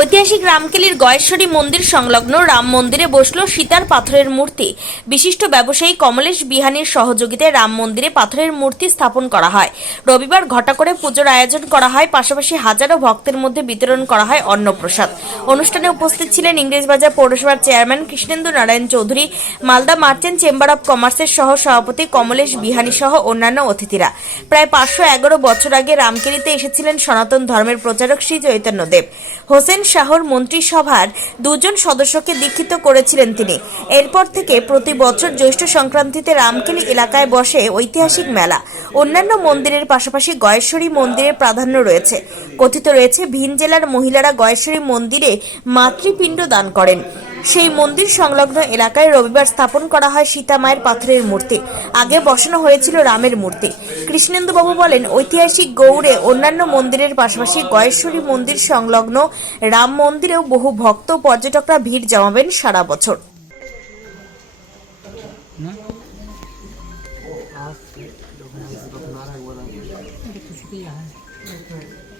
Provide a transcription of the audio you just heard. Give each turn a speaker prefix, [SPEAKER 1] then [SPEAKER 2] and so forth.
[SPEAKER 1] ঐতিহাসিক রামকেলির গয়েশ্বরী মন্দির সংলগ্ন রাম মন্দিরে বসল সীতার পাথরের মূর্তি। বিশিষ্ট ব্যবসায়ী কমলেশ বিহানির সহযোগিতায় রাম মন্দিরে পাথরের মূর্তি স্থাপন করা হয়। রবিবার ঘটা করে পুজোর আয়োজন করা হয়, পাশাপাশি হাজারো ভক্তের মধ্যে বিতরণ করা হয় অন্নপ্রসাদ। অনুষ্ঠানে উপস্থিত ছিলেন ইংরেজবাজার পৌরসভার chairman Krishnendu Narayan Chowdhury, Malda merchant chamber of কমার্সের সহ সভাপতি কমলেশ বিহানি সহ অন্যান্য অতিথিরা। প্রায় পাঁচশো এগারো বছর আগে রামকেলিতে এসেছিলেন সনাতন ধর্মের প্রচারক শ্রী চৈতন্যদেব হোসেন শাহর মন্ত্রিসভার দুজন সদস্যকে দীক্ষিত করেছিলেন তিনি। এরপর থেকে প্রতি বছর জ্যৈষ্ঠ সংক্রান্তিতে রামকেলি এলাকায় বসে ঐতিহাসিক মেলা। অন্যান্য মন্দিরের পাশাপাশি গয়েশ্বরী মন্দিরের প্রাধান্য রয়েছে। কথিত রয়েছে, ভিন জেলার মহিলারা গয়েশ্বরী মন্দিরে মাতৃপিণ্ড দান করেন। সেই মন্দির সংলগ্ন এলাকায় রবিবার স্থাপন করা হয় সীতা মায়ের পাথরের মূর্তি। আগে বসানো হয়েছিল রামের মূর্তি। কৃষ্ণেন্দুবাবু বলেন, ঐতিহাসিক গৌড়ে অন্যান্য মন্দিরের পাশাপাশি গয়েশ্বরী মন্দির সংলগ্ন রাম মন্দিরেও বহু ভক্ত পর্যটকরা ভিড় জমাবেন সারা বছর।